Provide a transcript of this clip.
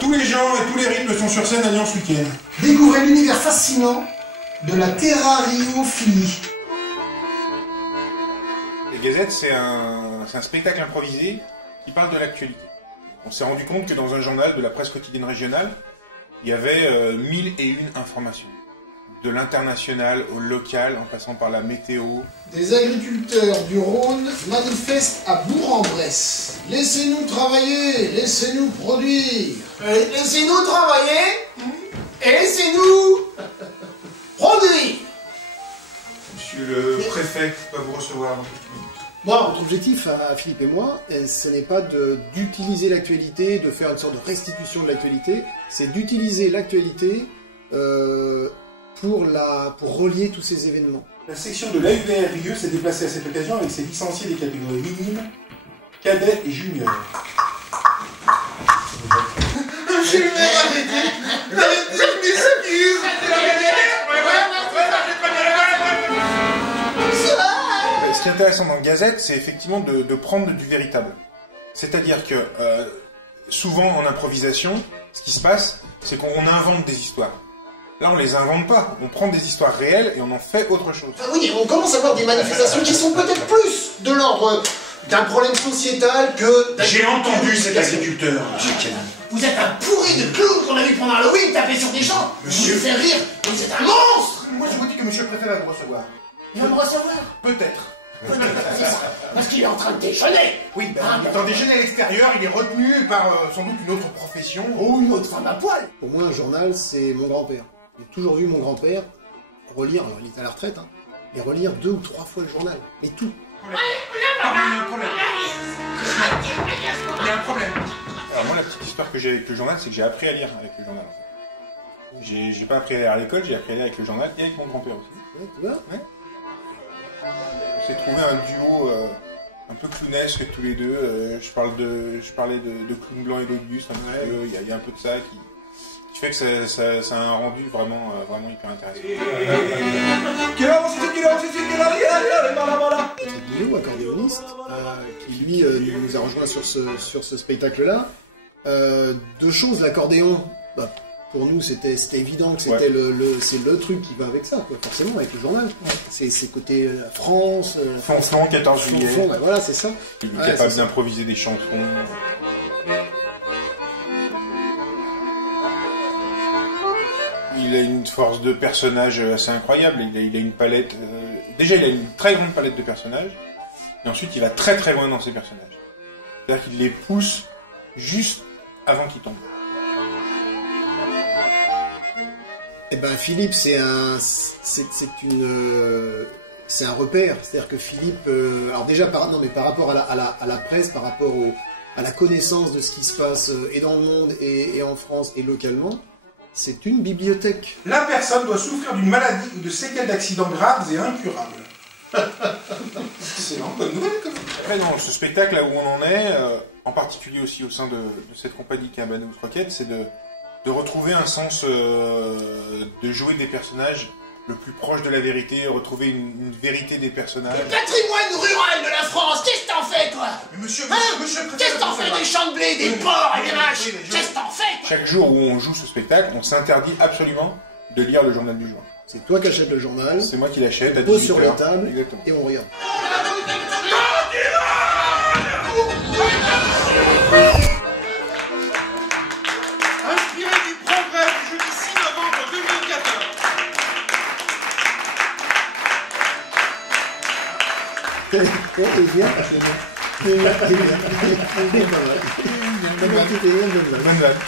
Tous les genres et tous les rythmes sont sur scène à Lyon ce week-end. Découvrez l'univers fascinant de la terrariophilie. Les Gazettes, c'est un spectacle improvisé qui parle de l'actualité. On s'est rendu compte que dans un journal de la presse quotidienne régionale, il y avait 1001 informations. De l'international au local, en passant par la météo. Des agriculteurs du Rhône manifestent à Bourg-en-Bresse. Laissez-nous travailler, laissez-nous produire. Laissez-nous travailler et laissez-nous produire. Monsieur le préfet va vous recevoir dans quelques minutes. Moi, notre objectif à Philippe et moi, ce n'est pas d'utiliser l'actualité, de faire une sorte de restitution de l'actualité, c'est d'utiliser l'actualité pour relier tous ces événements. La section de l'AUVR Rieux s'est déplacée à cette occasion avec ses licenciés des catégories minimes, cadets et juniors. Ce qui est intéressant dans le Gazette, c'est effectivement de prendre du véritable. C'est-à-dire que souvent en improvisation, ce qui se passe, c'est qu'on invente des histoires. Là, on les invente pas. On prend des histoires réelles et on en fait autre chose. Ah oui, on commence à voir des manifestations qui sont peut-être plus de l'ordre d'un problème sociétal que... J'ai entendu cet agriculteur, monsieur Kenan. Vous êtes un pourri de clown qu'on a vu pendant Halloween taper sur des gens. Monsieur. Vous fait rire. Vous êtes un monstre. Moi, je vous dis que monsieur le préfet va vous recevoir. Il va me recevoir. Peut-être. C'est ça. Parce qu'il est en train de déjeuner. Oui, il est en déjeuner à l'extérieur, il est retenu par sans doute une autre profession. Ou une autre femme à poil. Pour moi, un journal, c'est mon grand-père. J'ai toujours vu mon grand-père relire, alors il est à la retraite, hein, mais relire 2 ou 3 fois le journal. Mais tout. Il y a un problème. Il y a un problème. Alors moi, la petite histoire que j'ai avec le journal, c'est que j'ai appris à lire avec le journal. J'ai pas appris à lire à l'école, j'ai appris à lire avec le journal et avec mon grand-père aussi. Ouais, tu vois ? Ouais. On s'est trouvé un duo un peu clownesque tous les deux. Je parlais de Clown Blanc et d'Auguste. Il y a un peu de ça qui fait que ça a un rendu vraiment hyper intéressant. C'est Guillaume, accordéoniste, qui lui nous a rejoint sur ce spectacle-là. 2 choses, l'accordéon, pour nous c'était évident que c'était c'est le truc qui va avec ça, quoi, forcément, avec le journal. C'est côté France... Fonflon, 14 juillet. Fonflon, voilà, c'est ça. Il est capable d'improviser des chansons. Il a une force de personnage assez incroyable. Il a une palette... déjà, il a une très grande palette de personnages. Et ensuite, il va très très loin dans ses personnages. C'est-à-dire qu'il les pousse juste avant qu'ils tombent. Eh ben, Philippe, c'est un repère. C'est-à-dire que Philippe... alors déjà, par rapport à la presse, par rapport à la connaissance de ce qui se passe et dans le monde, et en France, et localement, c'est une bibliothèque. La personne doit souffrir d'une maladie ou de séquelles d'accidents graves et incurables. Excellent, bonne nouvelle quand même. Après, dans ce spectacle, là où on en est, en particulier aussi au sein de cette compagnie qui est Banane Croquette, c'est de retrouver un sens de jouer des personnages le plus proche de la vérité, retrouver une vérité des personnages. Le patrimoine rural de la France, qu'est-ce que t'en fais, toi? Mais monsieur Qu'est-ce que t'en fais des champs de blé, des porcs et des vaches? Qu'est-ce que t'en fais, toi? Chaque jour où on joue ce spectacle, on s'interdit absolument de lire le journal du jour. C'est toi qui achètes le journal, C'est moi qui l'achète à 18 h. pose sur la table, Exactement. et on regarde. Inspiré du progrès du jeudi 6 novembre 2014. Et bien, Bonne vanne.